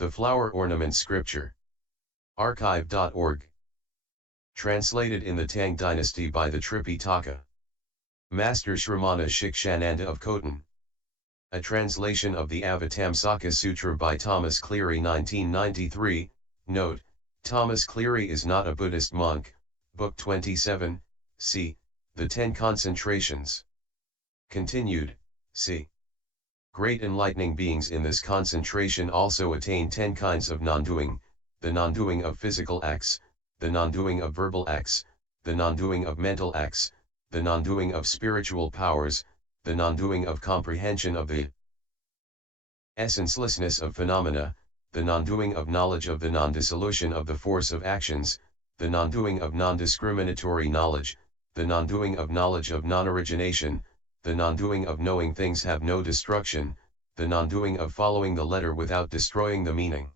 The Flower Ornament Scripture. Archive.org. Translated in the Tang Dynasty by the Tripitaka. Master Shramana Shikshananda of Khotan. A translation of the Avatamsaka-Sutra by Thomas Cleary 1993. Note, Thomas Cleary is not a Buddhist monk. Book 27, c. The 10 Concentrations. Continued, c. Great enlightening beings in this concentration also attain 10 kinds of non-doing, the non-doing of physical acts, the non-doing of verbal acts, the non-doing of mental acts, the non-doing of spiritual powers, the non-doing of comprehension of the essencelessness of phenomena, the non-doing of knowledge of the non-dissolution of the force of actions, the non-doing of non-discriminatory knowledge, the non-doing of knowledge of non-origination, the non-doing of knowing things have no destruction, the non-doing of following the letter without destroying the meaning.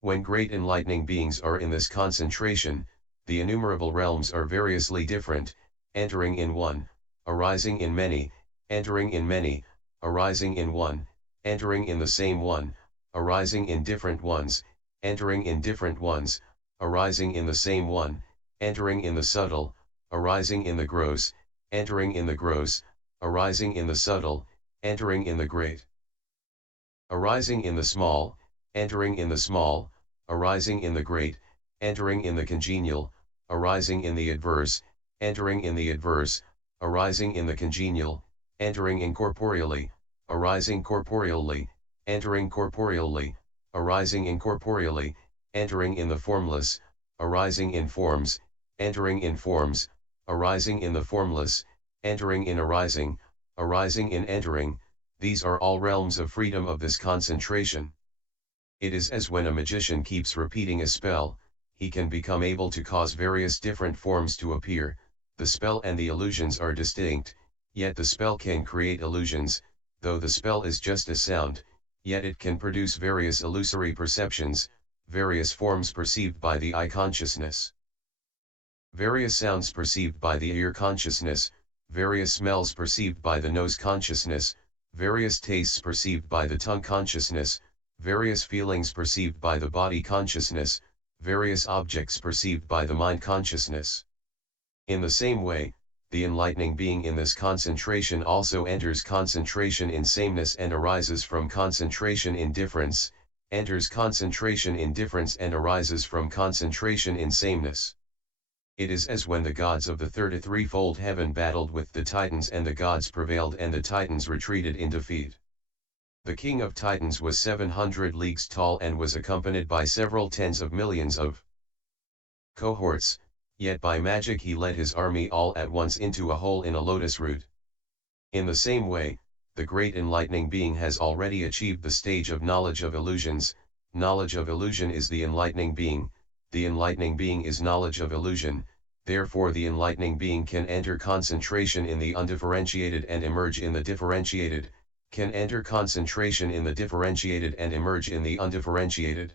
When great enlightening beings are in this concentration, the innumerable realms are variously different, entering in one, arising in many, entering in many, arising in one, entering in the same one, arising in different ones, entering in different ones, arising in the same one, entering in the subtle, arising in the gross, entering in the gross, arising in the subtle, entering in the great, arising in the small, entering in the small, arising in the great, entering in the congenial, arising in the adverse, entering in the adverse, arising in the congenial, entering incorporeally, arising corporeally, entering corporeally, arising incorporeally, entering in the formless, arising in forms, entering in forms, arising in the formless, entering in arising, arising in entering. These are all realms of freedom of this concentration. It is as when a magician keeps repeating a spell, he can become able to cause various different forms to appear. The spell and the illusions are distinct, yet the spell can create illusions, though the spell is just a sound, yet it can produce various illusory perceptions, various forms perceived by the eye consciousness, various sounds perceived by the ear consciousness, various smells perceived by the nose consciousness, various tastes perceived by the tongue consciousness, various feelings perceived by the body consciousness, various objects perceived by the mind consciousness. In the same way, the enlightening being in this concentration also enters concentration in sameness and arises from concentration in difference, enters concentration in difference and arises from concentration in sameness. It is as when the gods of the 33-fold heaven battled with the Titans and the gods prevailed and the Titans retreated in defeat. The king of Titans was 700 leagues tall and was accompanied by several tens of millions of cohorts, yet by magic he led his army all at once into a hole in a lotus root. In the same way, the great enlightening being has already achieved the stage of knowledge of illusions. Knowledge of illusion is the enlightening being, the enlightening being is knowledge of illusion, therefore the enlightening being can enter concentration in the undifferentiated and emerge in the differentiated, can enter concentration in the differentiated and emerge in the undifferentiated.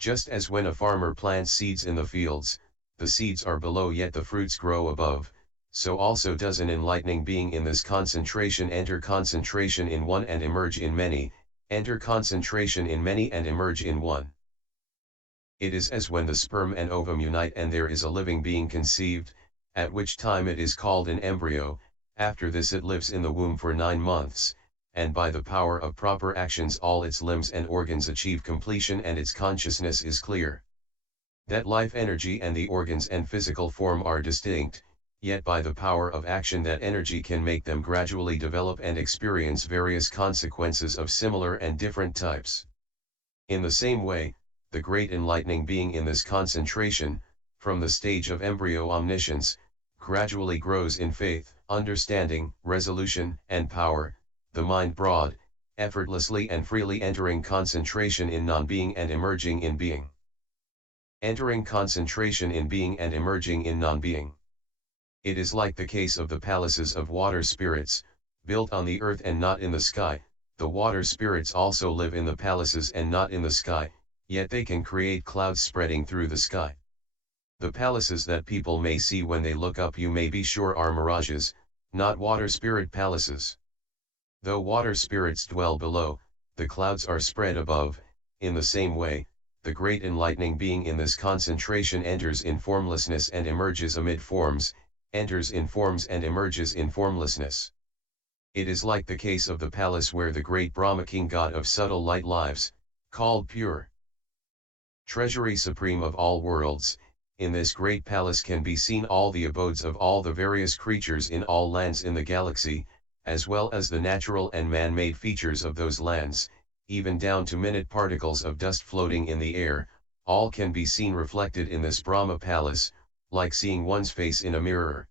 Just as when a farmer plants seeds in the fields, the seeds are below yet the fruits grow above, so also does an enlightening being in this concentration enter concentration in one and emerge in many, enter concentration in many and emerge in one. It is as when the sperm and ovum unite and there is a living being conceived, at which time it is called an embryo. After this it lives in the womb for 9 months, and by the power of proper actions all its limbs and organs achieve completion and its consciousness is clear. That life energy and the organs and physical form are distinct, yet by the power of action that energy can make them gradually develop and experience various consequences of similar and different types. In the same way, the great enlightening being in this concentration, from the stage of embryo omniscience, gradually grows in faith, understanding, resolution, and power, the mind broad, effortlessly and freely entering concentration in non-being and emerging in being. Entering concentration in being and emerging in non-being. It is like the case of the palaces of water spirits, built on the earth and not in the sky. The water spirits also live in the palaces and not in the sky, yet they can create clouds spreading through the sky. The palaces that people may see when they look up you may be sure are mirages, not water spirit palaces. Though water spirits dwell below, the clouds are spread above, In the same way, the great enlightening being in this concentration enters in formlessness and emerges amid forms, enters in forms and emerges in formlessness. It is like the case of the palace where the great Brahma king god of subtle light lives, called pure treasury supreme of all worlds. In this great palace can be seen all the abodes of all the various creatures in all lands in the galaxy, as well as the natural and man-made features of those lands, even down to minute particles of dust floating in the air. All can be seen reflected in this Brahma palace, like seeing one's face in a mirror.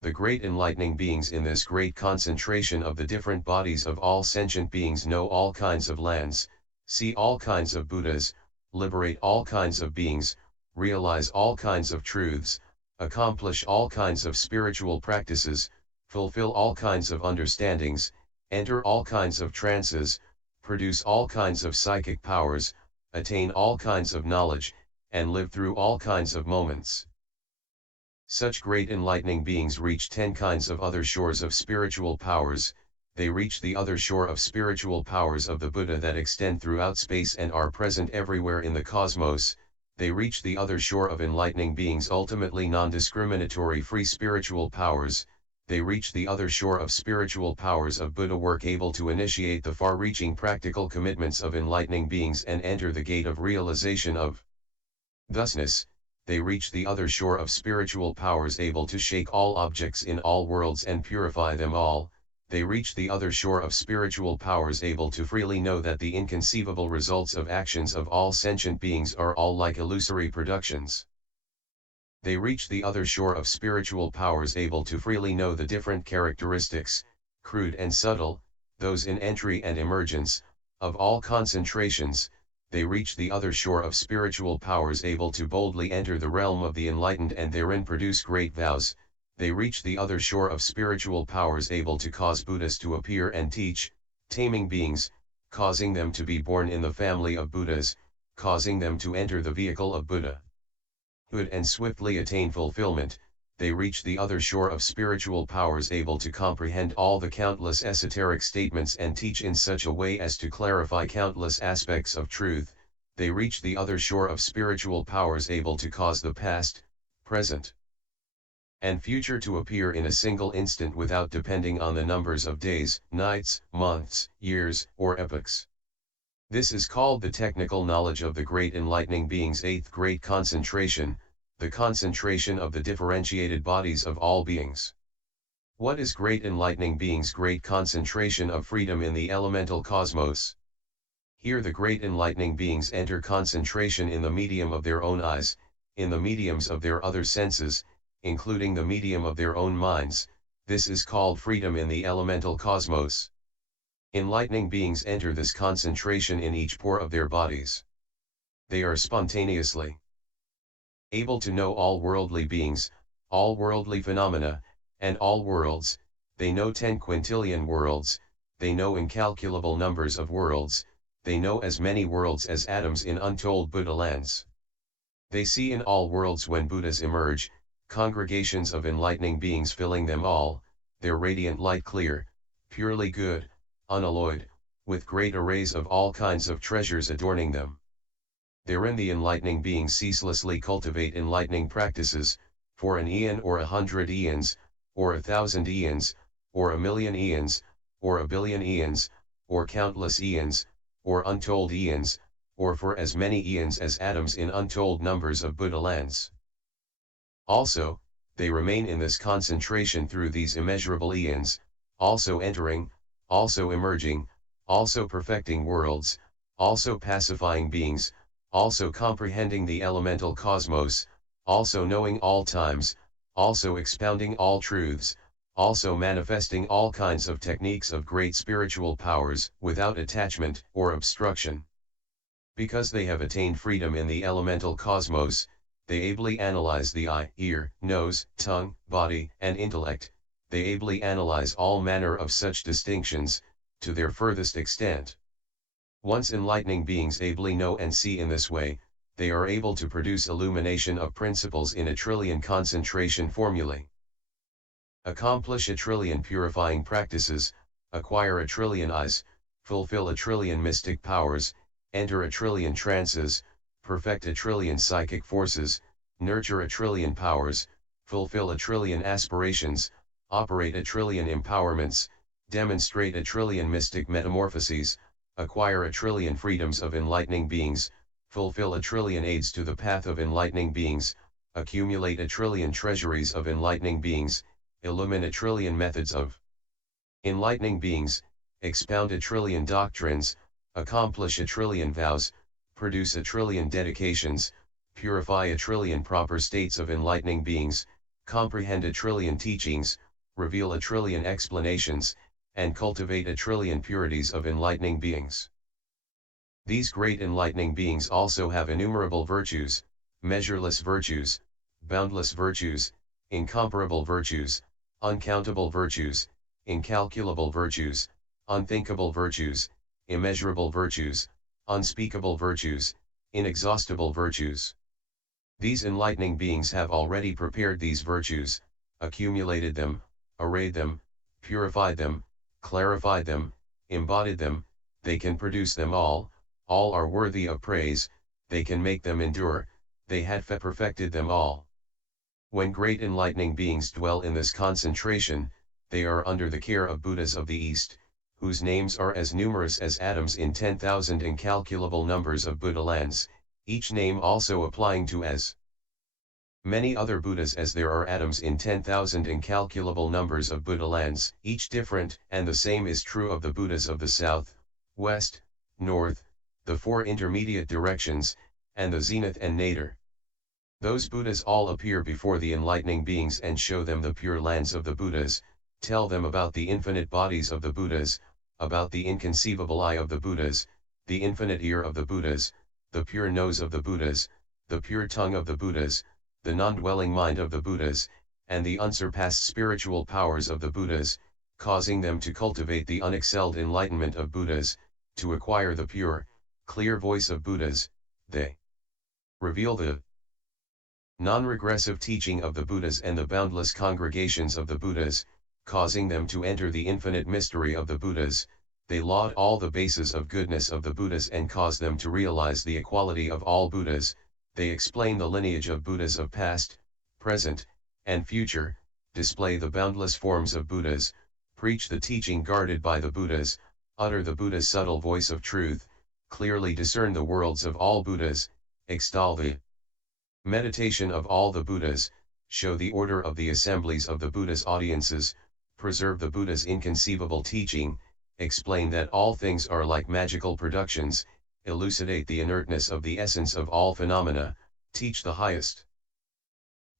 The great enlightening beings in this great concentration of the different bodies of all sentient beings know all kinds of lands, see all kinds of Buddhas, liberate all kinds of beings, realize all kinds of truths, accomplish all kinds of spiritual practices, fulfill all kinds of understandings, enter all kinds of trances, produce all kinds of psychic powers, attain all kinds of knowledge, and live through all kinds of moments. Such great enlightening beings reach 10 kinds of other shores of spiritual powers. They reach the other shore of spiritual powers of the Buddha that extend throughout space and are present everywhere in the cosmos. They reach the other shore of enlightening beings, ultimately non-discriminatory free spiritual powers. They reach the other shore of spiritual powers of Buddha work, able to initiate the far-reaching practical commitments of enlightening beings and enter the gate of realization of thusness. They reach the other shore of spiritual powers, able to shake all objects in all worlds and purify them all. They reach the other shore of spiritual powers, able to freely know that the inconceivable results of actions of all sentient beings are all like illusory productions. They reach the other shore of spiritual powers, able to freely know the different characteristics, crude and subtle, those in entry and emergence, of all concentrations. They reach the other shore of spiritual powers, able to boldly enter the realm of the enlightened and therein produce great vows. They reach the other shore of spiritual powers, able to cause Buddhas to appear and teach, taming beings, causing them to be born in the family of Buddhas, causing them to enter the vehicle of Buddhahood and swiftly attain fulfillment. They reach the other shore of spiritual powers, able to comprehend all the countless esoteric statements and teach in such a way as to clarify countless aspects of truth. They reach the other shore of spiritual powers, able to cause the past, present, and future to appear in a single instant without depending on the numbers of days, nights, months, years, or epochs. This is called the technical knowledge of the great enlightening beings' eighth great concentration, the concentration of the differentiated bodies of all beings. What is great enlightening beings' great concentration of freedom in the elemental cosmos? Here the great enlightening beings enter concentration in the medium of their own eyes, in the mediums of their other senses, including the medium of their own minds. This is called freedom in the elemental cosmos. Enlightening beings enter this concentration in each pore of their bodies. They are spontaneously able to know all worldly beings, all worldly phenomena, and all worlds. They know 10 quintillion worlds, they know incalculable numbers of worlds, they know as many worlds as atoms in untold Buddha lands. They see in all worlds when Buddhas emerge, congregations of enlightening beings filling them all, their radiant light clear, purely good, unalloyed, with great arrays of all kinds of treasures adorning them. Therein the enlightening beings ceaselessly cultivate enlightening practices, for an eon or 100 eons, or 1,000 eons, or 1,000,000 eons, or 1,000,000,000 eons, or countless eons, or untold eons, or for as many eons as atoms in untold numbers of Buddha lands. Also, they remain in this concentration through these immeasurable eons, also entering, also emerging, also perfecting worlds, also pacifying beings, also comprehending the elemental cosmos, also knowing all times, also expounding all truths, also manifesting all kinds of techniques of great spiritual powers, without attachment or obstruction. Because they have attained freedom in the elemental cosmos, they ably analyze the eye, ear, nose, tongue, body, and intellect. They ably analyze all manner of such distinctions, to their furthest extent. Once enlightening beings ably know and see in this way, they are able to produce illumination of principles in 1,000,000,000 concentration formulae. Accomplish 1,000,000,000 purifying practices, acquire 1,000,000,000 eyes, fulfill 1,000,000,000 mystic powers, enter a trillion trances, perfect a trillion psychic forces, nurture a trillion powers, fulfill a trillion aspirations, operate a trillion empowerments, demonstrate a trillion mystic metamorphoses, acquire a trillion freedoms of enlightening beings, fulfill a trillion aids to the path of enlightening beings, accumulate a trillion treasuries of enlightening beings, illumine a trillion methods of enlightening beings, expound a trillion doctrines, accomplish a trillion vows, produce a trillion dedications, purify a trillion proper states of enlightening beings, comprehend a trillion teachings, reveal a trillion explanations, and cultivate a trillion purities of enlightening beings. These great enlightening beings also have innumerable virtues, measureless virtues, boundless virtues, incomparable virtues, uncountable virtues, incalculable virtues, unthinkable virtues, immeasurable virtues, unspeakable virtues, inexhaustible virtues. These enlightening beings have already prepared these virtues, accumulated them, arrayed them, purified them, clarified them, embodied them, they can produce them all are worthy of praise, they can make them endure, they had perfected them all. When great enlightening beings dwell in this concentration, they are under the care of Buddhas of the East, whose names are as numerous as atoms in 10,000 incalculable numbers of Buddha lands, each name also applying to as many other Buddhas as there are atoms in 10,000 incalculable numbers of Buddha lands, each different, and the same is true of the Buddhas of the South, West, North, the four intermediate directions, and the zenith and nadir. Those Buddhas all appear before the enlightening beings and show them the pure lands of the Buddhas, tell them about the infinite bodies of the Buddhas, about the inconceivable eye of the Buddhas, the infinite ear of the Buddhas, the pure nose of the Buddhas, the pure tongue of the Buddhas, the non-dwelling mind of the Buddhas, and the unsurpassed spiritual powers of the Buddhas, causing them to cultivate the unexcelled enlightenment of Buddhas, to acquire the pure, clear voice of Buddhas. They reveal the non-regressive teaching of the Buddhas and the boundless congregations of the Buddhas, causing them to enter the infinite mystery of the Buddhas. They laud all the bases of goodness of the Buddhas and cause them to realize the equality of all Buddhas. They explain the lineage of Buddhas of past, present, and future, display the boundless forms of Buddhas, preach the teaching guarded by the Buddhas, utter the Buddha's subtle voice of truth, clearly discern the worlds of all Buddhas, extol the meditation of all the Buddhas, show the order of the assemblies of the Buddha's audiences, preserve the Buddha's inconceivable teaching, explain that all things are like magical productions, elucidate the inertness of the essence of all phenomena, teach the highest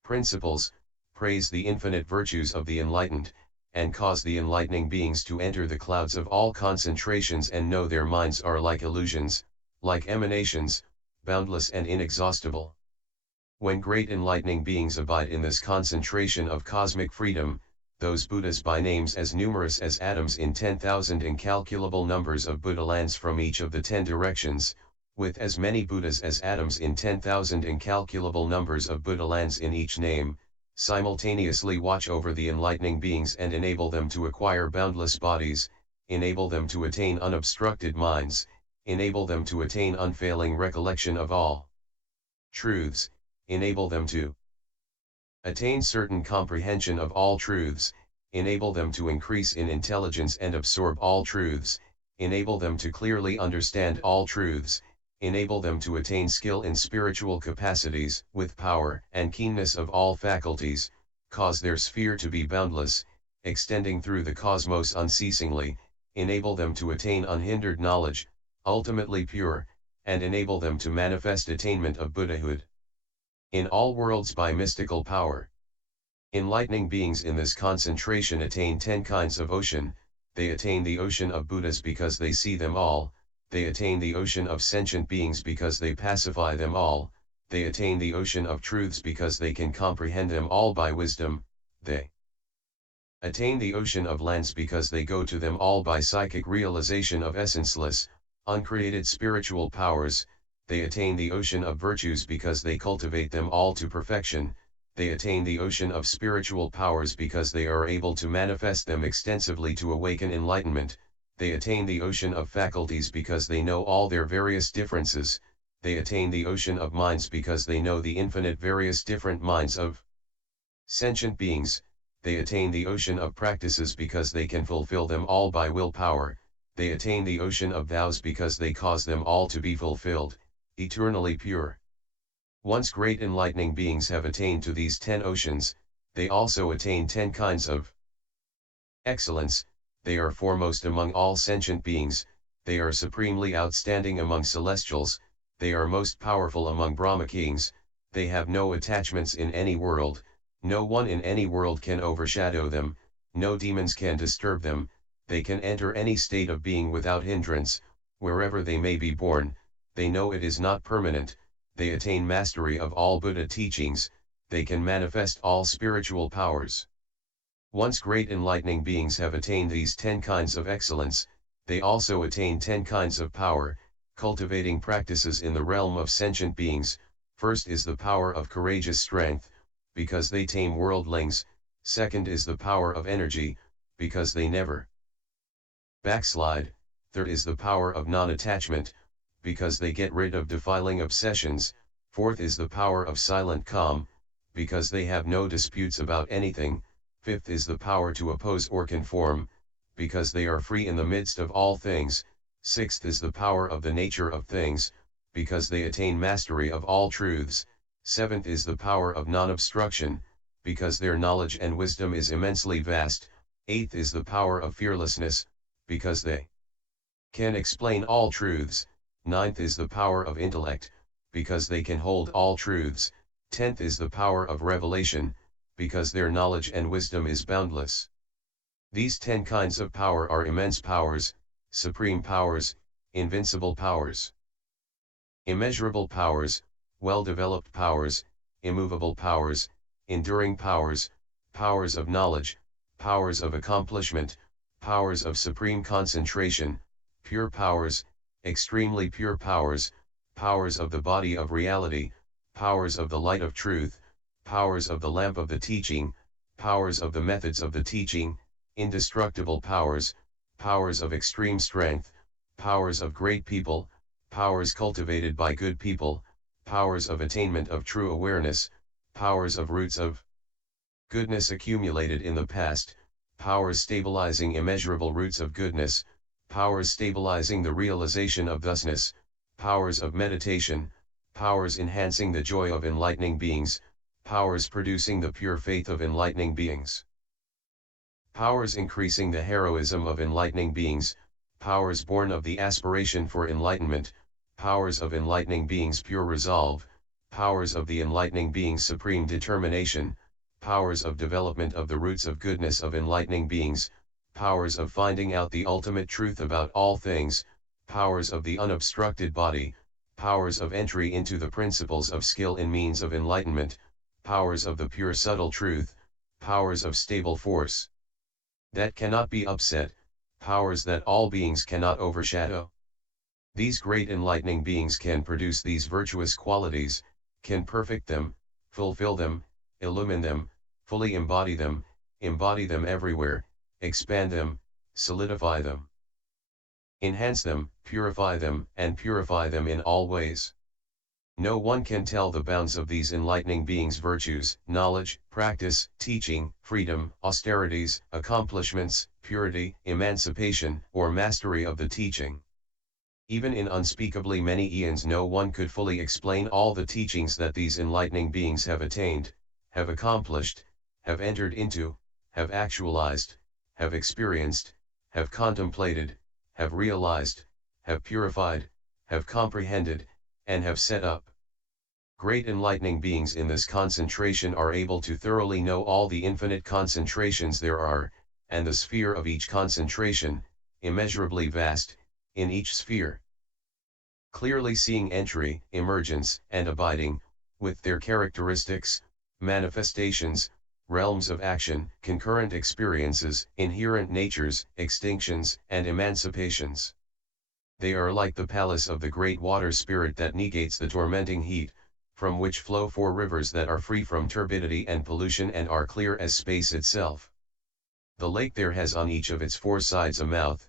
principles, praise the infinite virtues of the enlightened, and cause the enlightening beings to enter the clouds of all concentrations and know their minds are like illusions, like emanations, boundless and inexhaustible. When great enlightening beings abide in this concentration of cosmic freedom, those Buddhas by names as numerous as atoms in 10,000 incalculable numbers of Buddha lands from each of the 10 directions, with as many Buddhas as atoms in 10,000 incalculable numbers of Buddha lands in each name, simultaneously watch over the enlightening beings and enable them to acquire boundless bodies, enable them to attain unobstructed minds, enable them to attain unfailing recollection of all truths, enable them to attain certain comprehension of all truths, enable them to increase in intelligence and absorb all truths, enable them to clearly understand all truths, enable them to attain skill in spiritual capacities, with power and keenness of all faculties, cause their sphere to be boundless, extending through the cosmos unceasingly, enable them to attain unhindered knowledge, ultimately pure, and enable them to manifest attainment of Buddhahood in all worlds by mystical power. Enlightening beings in this concentration attain 10 kinds of ocean. They attain the ocean of Buddhas because they see them all, they attain the ocean of sentient beings because they pacify them all, they attain the ocean of truths because they can comprehend them all by wisdom, they attain the ocean of lands because they go to them all by psychic realization of essenceless, uncreated spiritual powers, they attain the ocean of virtues because they cultivate them all to perfection, they attain the ocean of spiritual powers because they are able to manifest them extensively to awaken enlightenment, they attain the ocean of faculties because they know all their various differences, they attain the ocean of minds because they know the infinite various different minds of sentient beings, they attain the ocean of practices because they can fulfill them all by willpower, they attain the ocean of vows because they cause them all to be fulfilled, eternally pure. Once great enlightening beings have attained to these 10 oceans, they also attain 10 kinds of excellence, they are foremost among all sentient beings, they are supremely outstanding among celestials, they are most powerful among Brahma kings, they have no attachments in any world, no one in any world can overshadow them, no demons can disturb them, they can enter any state of being without hindrance, wherever they may be born, they know it is not permanent, they attain mastery of all Buddha teachings, they can manifest all spiritual powers. Once great enlightening beings have attained these 10 kinds of excellence, they also attain 10 kinds of power, cultivating practices in the realm of sentient beings. First is the power of courageous strength, because they tame worldlings, second is the power of energy, because they never backslide, third is the power of non-attachment, because they get rid of defiling obsessions, fourth is the power of silent calm, because they have no disputes about anything, fifth is the power to oppose or conform, because they are free in the midst of all things, sixth is the power of the nature of things, because they attain mastery of all truths, seventh is the power of non-obstruction, because their knowledge and wisdom is immensely vast, eighth is the power of fearlessness, because they can explain all truths, ninth is the power of intellect, because they can hold all truths, 10th is the power of revelation, because their knowledge and wisdom is boundless. These 10 kinds of power are immense powers, supreme powers, invincible powers, immeasurable powers, well-developed powers, immovable powers, enduring powers, powers of knowledge, powers of accomplishment, powers of supreme concentration, pure powers, extremely pure powers, powers of the body of reality, powers of the light of truth, powers of the lamp of the teaching, powers of the methods of the teaching, indestructible powers, powers of extreme strength, powers of great people, powers cultivated by good people, powers of attainment of true awareness, powers of roots of goodness accumulated in the past, powers stabilizing immeasurable roots of goodness, powers stabilizing the realization of thusness, powers of meditation, powers enhancing the joy of enlightening beings, powers producing the pure faith of enlightening beings, powers increasing the heroism of enlightening beings, powers born of the aspiration for enlightenment, powers of enlightening beings' pure resolve, powers of the enlightening beings' supreme determination, powers of development of the roots of goodness of enlightening beings, powers of finding out the ultimate truth about all things, powers of the unobstructed body, powers of entry into the principles of skill in means of enlightenment, powers of the pure subtle truth, powers of stable force that cannot be upset, powers that all beings cannot overshadow. These great enlightening beings can produce these virtuous qualities, can perfect them, fulfill them, illumine them, fully embody them everywhere, expand them, solidify them, enhance them, purify them, and purify them in all ways. No one can tell the bounds of these enlightening beings' virtues, knowledge, practice, teaching, freedom, austerities, accomplishments, purity, emancipation, or mastery of the teaching. Even in unspeakably many eons no one could fully explain all the teachings that these enlightening beings have attained, have accomplished, have entered into, have actualized, have experienced, have contemplated, have realized, have purified, have comprehended, and have set up. Great enlightening beings in this concentration are able to thoroughly know all the infinite concentrations there are, and the sphere of each concentration, immeasurably vast, in each sphere. Clearly seeing entry, emergence, and abiding, with their characteristics, manifestations, realms of action, concurrent experiences, inherent natures, extinctions, and emancipations. They are like the palace of the great water spirit that negates the tormenting heat, from which flow 4 rivers that are free from turbidity and pollution and are clear as space itself. The lake there has on each of its 4 sides a mouth,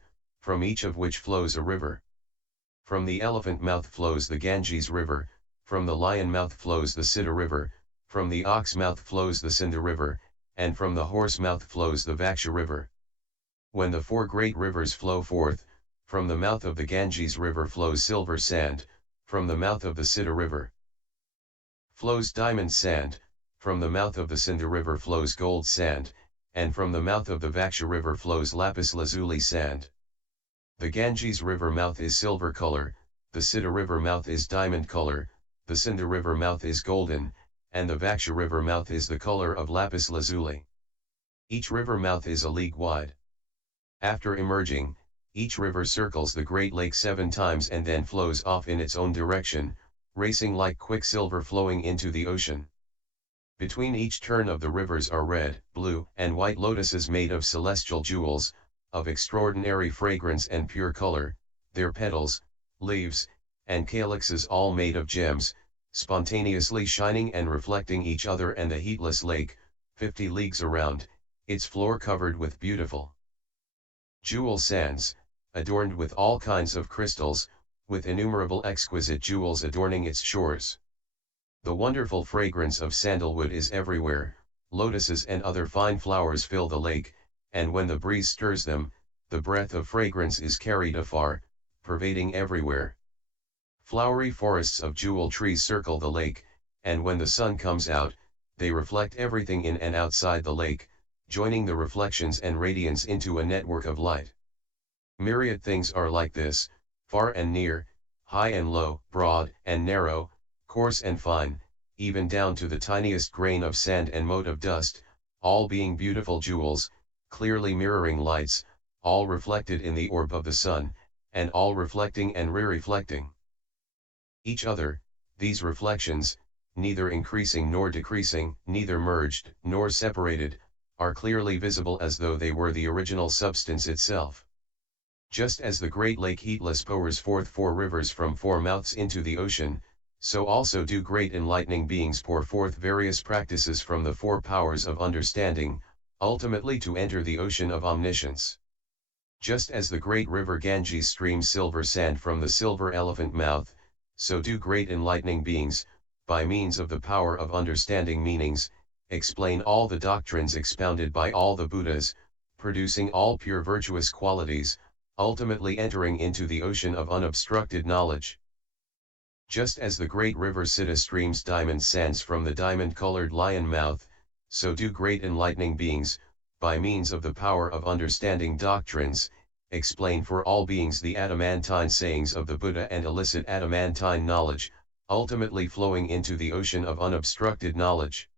from each of which flows a river. From the elephant mouth flows the Ganges river, from the lion mouth flows the Siddha river, from the ox mouth flows the Sindhu river, and from the horse mouth flows the Vaksha river. When the four great rivers flow forth, from the mouth of the Ganges river flows silver sand, from the mouth of the Siddha river flows diamond sand, from the mouth of the Sindhu river flows gold sand, and from the mouth of the Vaksha river flows lapis lazuli sand. The Ganges river mouth is silver color, the Siddha river mouth is diamond color, the Sindhu river mouth is golden, and the Vaksha river mouth is the color of lapis lazuli. Each river mouth is a league wide. After emerging, each river circles the Great Lake 7 times and then flows off in its own direction, racing like quicksilver flowing into the ocean. Between each turn of the rivers are red, blue, and white lotuses made of celestial jewels, of extraordinary fragrance and pure color, their petals, leaves, and calyxes all made of gems, spontaneously shining and reflecting each other, and the heatless lake, 50 leagues around, its floor covered with beautiful jewel sands, adorned with all kinds of crystals, with innumerable exquisite jewels adorning its shores. The wonderful fragrance of sandalwood is everywhere, lotuses and other fine flowers fill the lake, and when the breeze stirs them, the breath of fragrance is carried afar, pervading everywhere. Flowery forests of jewel trees circle the lake, and when the sun comes out, they reflect everything in and outside the lake, joining the reflections and radiance into a network of light. Myriad things are like this, far and near, high and low, broad and narrow, coarse and fine, even down to the tiniest grain of sand and mote of dust, all being beautiful jewels, clearly mirroring lights, all reflected in the orb of the sun, and all reflecting and re-reflecting each other. These reflections, neither increasing nor decreasing, neither merged nor separated, are clearly visible as though they were the original substance itself. Just as the great lake heatless pours forth 4 rivers from 4 mouths into the ocean, so also do great enlightening beings pour forth various practices from the 4 powers of understanding, ultimately to enter the ocean of omniscience. Just as the great river Ganges streams silver sand from the silver elephant mouth, so do great enlightening beings, by means of the power of understanding meanings, explain all the doctrines expounded by all the Buddhas, producing all pure virtuous qualities, ultimately entering into the ocean of unobstructed knowledge. Just as the great river Siddha streams diamond sands from the diamond-colored lion mouth, so do great enlightening beings, by means of the power of understanding doctrines, explain for all beings the adamantine sayings of the Buddha and elicit adamantine knowledge, ultimately flowing into the ocean of unobstructed knowledge.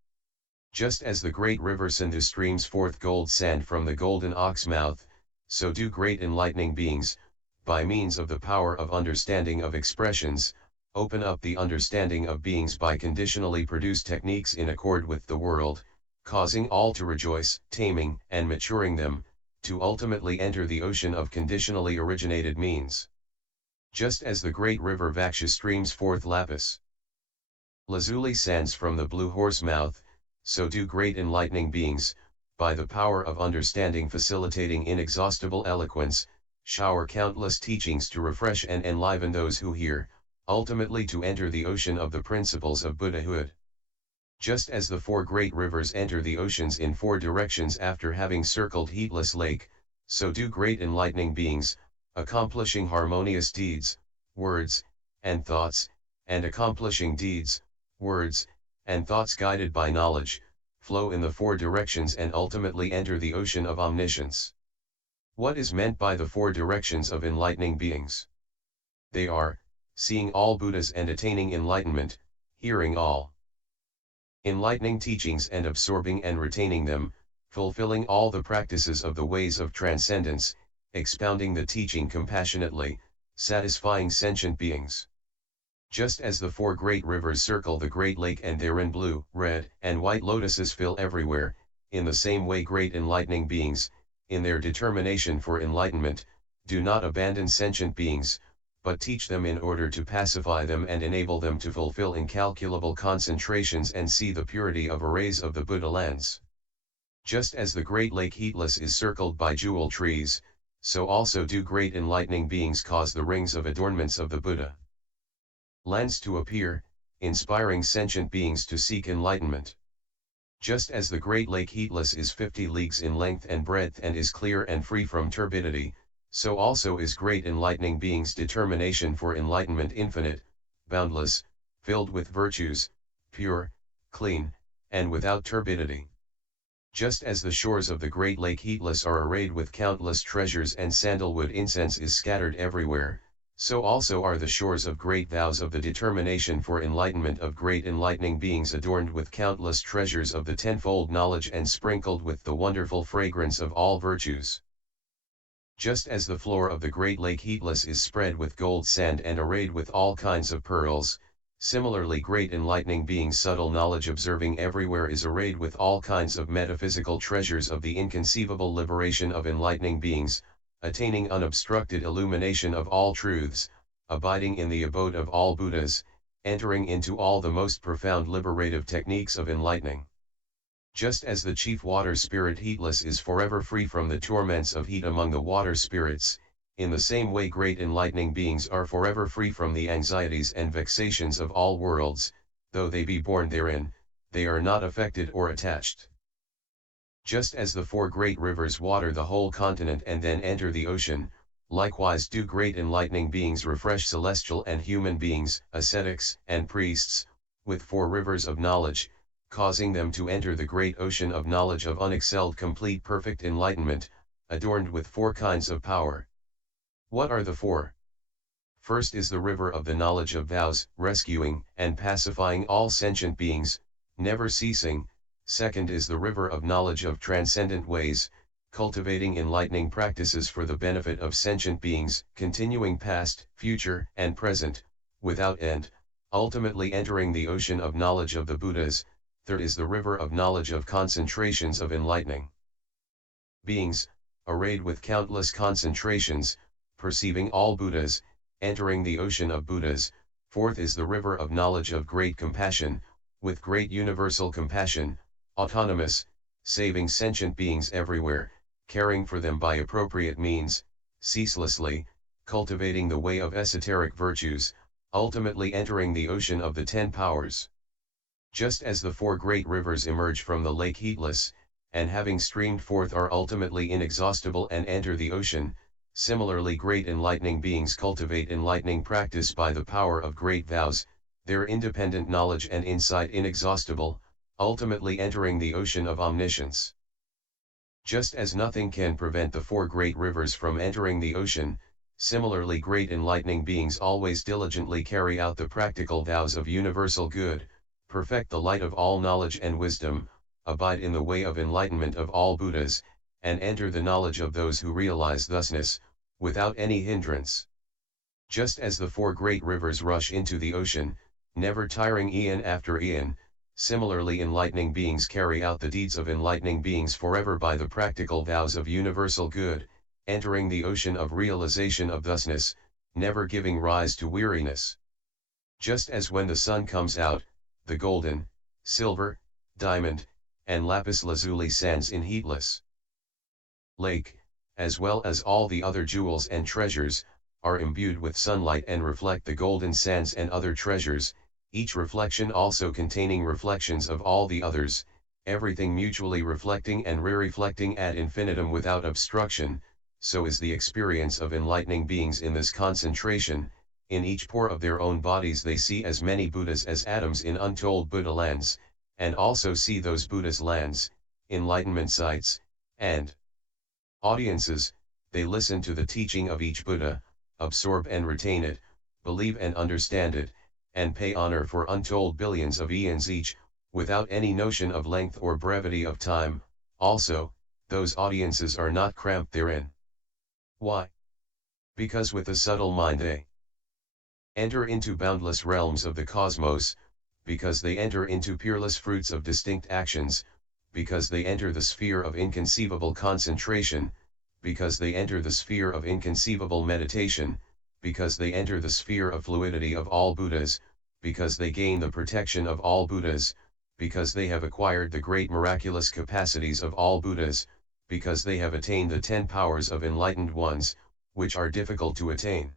Just as the great river Sindhu streams forth gold sand from the golden ox mouth, so do great enlightening beings, by means of the power of understanding of expressions, open up the understanding of beings by conditionally produced techniques in accord with the world, causing all to rejoice, taming and maturing them, to ultimately enter the ocean of conditionally originated means. Just as the great river Vaksha streams forth lapis lazuli sands from the blue horse mouth, so do great enlightening beings, by the power of understanding facilitating inexhaustible eloquence, shower countless teachings to refresh and enliven those who hear, ultimately to enter the ocean of the principles of Buddhahood. Just as the 4 great rivers enter the oceans in 4 directions after having circled heatless lake, so do great enlightening beings, accomplishing harmonious deeds, words, and thoughts, and accomplishing deeds, words, and thoughts guided by knowledge, flow in the 4 directions and ultimately enter the ocean of omniscience. What is meant by the 4 directions of enlightening beings? They are, seeing all Buddhas and attaining enlightenment, hearing all enlightening teachings and absorbing and retaining them, fulfilling all the practices of the ways of transcendence, expounding the teaching compassionately, satisfying sentient beings. Just as the 4 great rivers circle the great lake and therein blue, red, and white lotuses fill everywhere, in the same way great enlightening beings, in their determination for enlightenment, do not abandon sentient beings, but teach them in order to pacify them and enable them to fulfill incalculable concentrations and see the purity of arrays of the Buddha lens. Just as the great lake heatless is circled by jewel trees, so also do great enlightening beings cause the rings of adornments of the Buddha lands to appear, inspiring sentient beings to seek enlightenment. Just as the great lake heatless is 50 leagues in length and breadth and is clear and free from turbidity, so also is great enlightening beings' determination for enlightenment infinite, boundless, filled with virtues, pure, clean, and without turbidity. Just as the shores of the great lake heatless are arrayed with countless treasures and sandalwood incense is scattered everywhere, so also are the shores of great vows of the determination for enlightenment of great enlightening beings adorned with countless treasures of the tenfold knowledge and sprinkled with the wonderful fragrance of all virtues. Just as the floor of the great lake heatless is spread with gold sand and arrayed with all kinds of pearls, similarly great enlightening beings' subtle knowledge observing everywhere is arrayed with all kinds of metaphysical treasures of the inconceivable liberation of enlightening beings, attaining unobstructed illumination of all truths, abiding in the abode of all Buddhas, entering into all the most profound liberative techniques of enlightening. Just as the chief water spirit heatless is forever free from the torments of heat among the water spirits, in the same way great enlightening beings are forever free from the anxieties and vexations of all worlds, though they be born therein, they are not affected or attached. Just as the 4 great rivers water the whole continent and then enter the ocean, likewise do great enlightening beings refresh celestial and human beings, ascetics and priests, with 4 rivers of knowledge, causing them to enter the great ocean of knowledge of unexcelled complete perfect enlightenment, adorned with 4 kinds of power. What are the 4? First is the river of the knowledge of vows, rescuing and pacifying all sentient beings, never ceasing. Second is the river of knowledge of transcendent ways, cultivating enlightening practices for the benefit of sentient beings, continuing past, future, and present, without end, ultimately entering the ocean of knowledge of the Buddhas. Third is the river of knowledge of concentrations of enlightening beings, arrayed with countless concentrations, perceiving all Buddhas, entering the ocean of Buddhas. Fourth is the river of knowledge of great compassion, with great universal compassion, autonomous, saving sentient beings everywhere, caring for them by appropriate means, ceaselessly, cultivating the way of esoteric virtues, ultimately entering the ocean of the 10 powers. Just as the 4 great rivers emerge from the lake heatless, and having streamed forth are ultimately inexhaustible and enter the ocean, similarly great enlightening beings cultivate enlightening practice by the power of great vows, their independent knowledge and insight inexhaustible, ultimately entering the ocean of omniscience. Just as nothing can prevent the 4 great rivers from entering the ocean, similarly great enlightening beings always diligently carry out the practical vows of universal good, perfect the light of all knowledge and wisdom, abide in the way of enlightenment of all Buddhas, and enter the knowledge of those who realize thusness, without any hindrance. Just as the 4 great rivers rush into the ocean, never tiring eon after eon, similarly enlightening beings carry out the deeds of enlightening beings forever by the practical vows of universal good, entering the ocean of realization of thusness, never giving rise to weariness. Just as when the sun comes out, the golden, silver, diamond, and lapis lazuli sands in heatless lake, as well as all the other jewels and treasures, are imbued with sunlight and reflect the golden sands and other treasures, each reflection also containing reflections of all the others, everything mutually reflecting and re-reflecting ad infinitum without obstruction, so is the experience of enlightening beings in this concentration. In each pore of their own bodies they see as many Buddhas as atoms in untold Buddha lands, and also see those Buddhas lands, enlightenment sites, and audiences. They listen to the teaching of each Buddha, absorb and retain it, believe and understand it, and pay honor for untold billions of eons each, without any notion of length or brevity of time. Also, those audiences are not cramped therein. Why? Because with a subtle mind they enter into boundless realms of the cosmos, because they enter into peerless fruits of distinct actions, because they enter the sphere of inconceivable concentration, because they enter the sphere of inconceivable meditation, because they enter the sphere of fluidity of all Buddhas, because they gain the protection of all Buddhas, because they have acquired the great miraculous capacities of all Buddhas, because they have attained the 10 powers of enlightened ones, which are difficult to attain.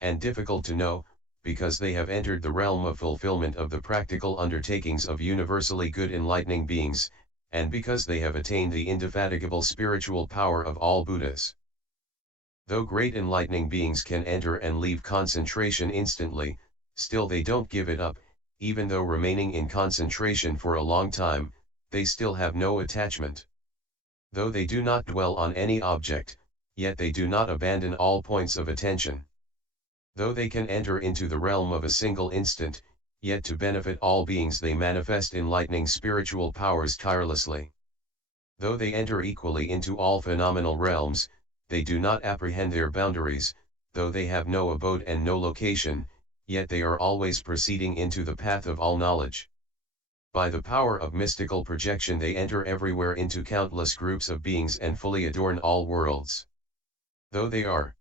And difficult to know, because they have entered the realm of fulfillment of the practical undertakings of universally good enlightening beings, and because they have attained the indefatigable spiritual power of all Buddhas. Though great enlightening beings can enter and leave concentration instantly, still they don't give it up. Even though remaining in concentration for a long time, they still have no attachment. Though they do not dwell on any object, yet they do not abandon all points of attention. Though they can enter into the realm of a single instant, yet to benefit all beings they manifest enlightening spiritual powers tirelessly. Though they enter equally into all phenomenal realms, they do not apprehend their boundaries. Though they have no abode and no location, yet they are always proceeding into the path of all knowledge. By the power of mystical projection they enter everywhere into countless groups of beings and fully adorn all worlds. Though they are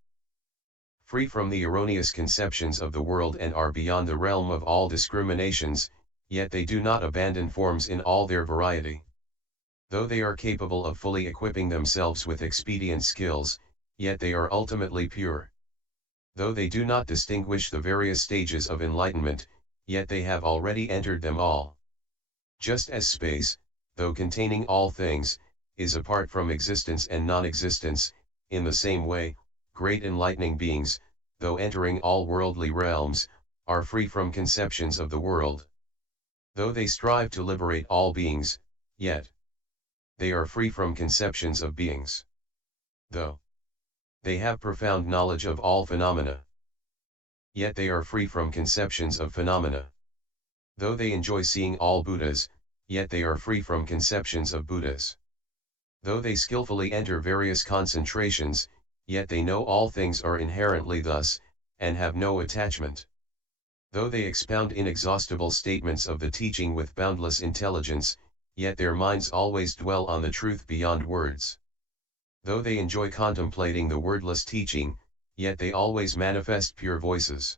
free from the erroneous conceptions of the world and are beyond the realm of all discriminations, yet they do not abandon forms in all their variety. Though they are capable of fully equipping themselves with expedient skills, yet they are ultimately pure. Though they do not distinguish the various stages of enlightenment, yet they have already entered them all. Just as space, though containing all things, is apart from existence and non-existence, in the same way, great enlightening beings, though entering all worldly realms, are free from conceptions of the world. Though they strive to liberate all beings, yet they are free from conceptions of beings. Though they have profound knowledge of all phenomena, yet they are free from conceptions of phenomena. Though they enjoy seeing all Buddhas, yet they are free from conceptions of Buddhas. Though they skillfully enter various concentrations, yet they know all things are inherently thus, and have no attachment. Though they expound inexhaustible statements of the teaching with boundless intelligence, yet their minds always dwell on the truth beyond words. Though they enjoy contemplating the wordless teaching, yet they always manifest pure voices.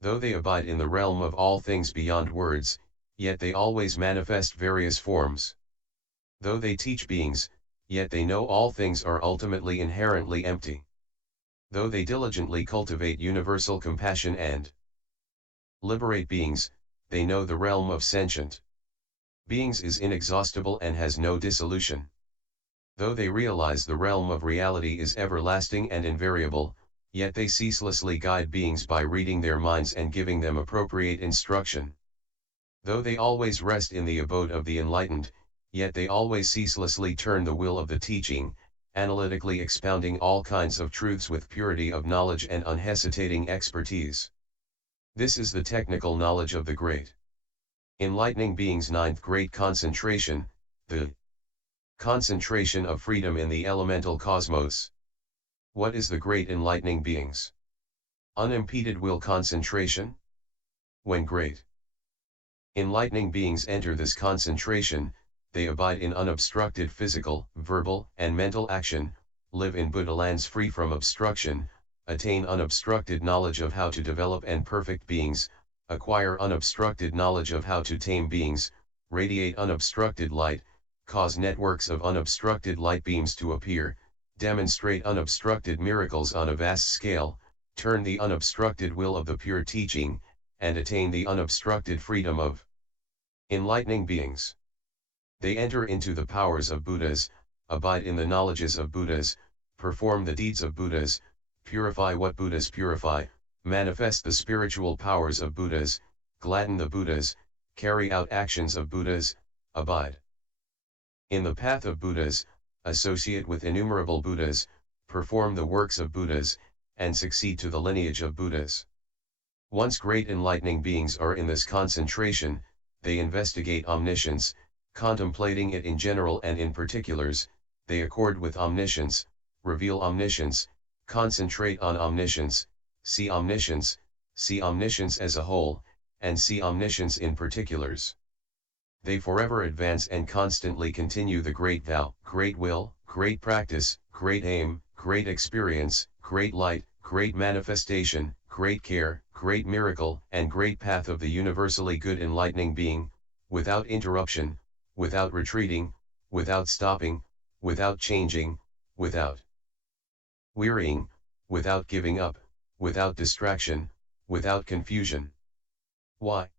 Though they abide in the realm of all things beyond words, yet they always manifest various forms. Though they teach beings, yet they know all things are ultimately inherently empty. Though they diligently cultivate universal compassion and liberate beings, they know the realm of sentient beings is inexhaustible and has no dissolution. Though they realize the realm of reality is everlasting and invariable, yet they ceaselessly guide beings by reading their minds and giving them appropriate instruction. Though they always rest in the abode of the enlightened, yet they always ceaselessly turn the wheel of the teaching, analytically expounding all kinds of truths with purity of knowledge and unhesitating expertise. This is the technical knowledge of the great enlightening beings. Ninth great concentration, the concentration of freedom in the elemental cosmos. What is the great enlightening beings? Unimpeded will concentration. When great enlightening beings enter this concentration, they abide in unobstructed physical, verbal, and mental action, live in Buddha lands free from obstruction, attain unobstructed knowledge of how to develop and perfect beings, acquire unobstructed knowledge of how to tame beings, radiate unobstructed light, cause networks of unobstructed light beams to appear, demonstrate unobstructed miracles on a vast scale, turn the unobstructed will of the pure teaching, and attain the unobstructed freedom of enlightening beings. They enter into the powers of Buddhas, abide in the knowledges of Buddhas, perform the deeds of Buddhas, purify what Buddhas purify, manifest the spiritual powers of Buddhas, gladden the Buddhas, carry out actions of Buddhas, abide in the path of Buddhas, associate with innumerable Buddhas, perform the works of Buddhas, and succeed to the lineage of Buddhas. Once great enlightening beings are in this concentration, they investigate omniscience, contemplating it in general and in particulars, they accord with omniscience, reveal omniscience, concentrate on omniscience, see omniscience as a whole, and see omniscience in particulars. They forever advance and constantly continue the great vow, great will, great practice, great aim, great experience, great light, great manifestation, great care, great miracle, and great path of the universally good enlightening being, without interruption, without retreating, without stopping, without changing, without wearying, without giving up, without distraction, without confusion. Why?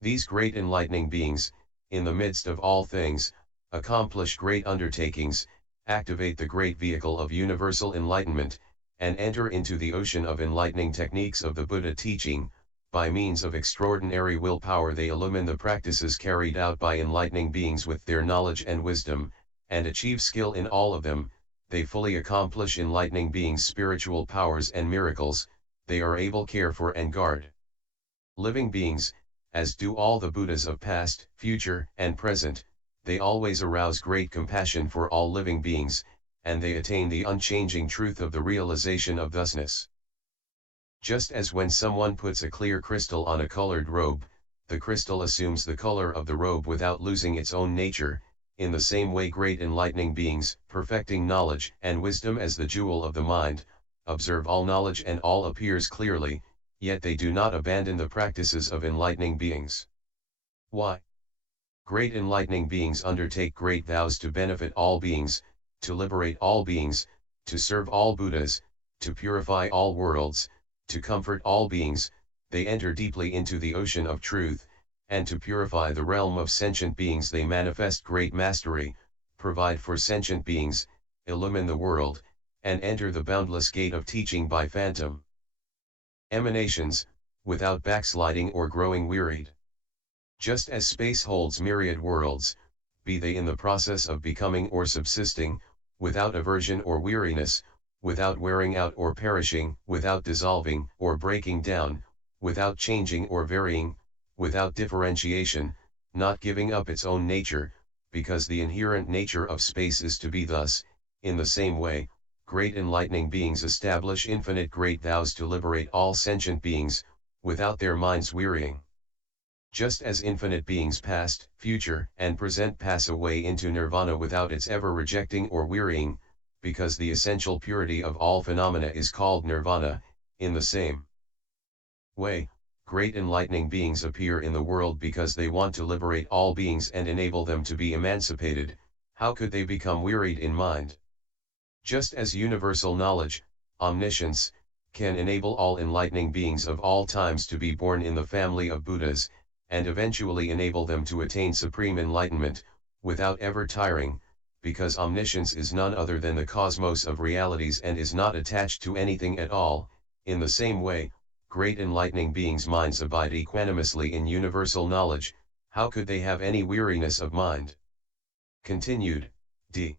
These great enlightening beings, in the midst of all things, accomplish great undertakings, activate the great vehicle of universal enlightenment, and enter into the ocean of enlightening techniques of the Buddha teaching. By means of extraordinary willpower they illumine the practices carried out by enlightening beings with their knowledge and wisdom, and achieve skill in all of them. They fully accomplish enlightening beings' spiritual powers and miracles. They are able to care for and guard living beings, as do all the Buddhas of past, future, and present. They always arouse great compassion for all living beings, and they attain the unchanging truth of the realization of thusness. Just as when someone puts a clear crystal on a colored robe, the crystal assumes the color of the robe without losing its own nature, in the same way great enlightening beings, perfecting knowledge and wisdom as the jewel of the mind, observe all knowledge and all appears clearly, yet they do not abandon the practices of enlightening beings. Why? Great enlightening beings undertake great vows to benefit all beings, to liberate all beings, to serve all Buddhas, to purify all worlds, to comfort all beings. They enter deeply into the ocean of truth, and to purify the realm of sentient beings they manifest great mastery, provide for sentient beings, illumine the world, and enter the boundless gate of teaching by phantom emanations, without backsliding or growing wearied. Just as space holds myriad worlds, be they in the process of becoming or subsisting, without aversion or weariness, without wearing out or perishing, without dissolving or breaking down, without changing or varying, without differentiation, not giving up its own nature, because the inherent nature of space is to be thus. In the same way, great enlightening beings establish infinite great vows to liberate all sentient beings, without their minds wearying. Just as infinite beings past, future, and present pass away into nirvana without its ever rejecting or wearying, because the essential purity of all phenomena is called nirvana, in the same way, great enlightening beings appear in the world because they want to liberate all beings and enable them to be emancipated. How could they become wearied in mind? Just as universal knowledge, omniscience, can enable all enlightening beings of all times to be born in the family of Buddhas, and eventually enable them to attain supreme enlightenment, without ever tiring, because omniscience is none other than the cosmos of realities and is not attached to anything at all. In the same way, great enlightening beings' minds abide equanimously in universal knowledge. How could they have any weariness of mind? Continued, d.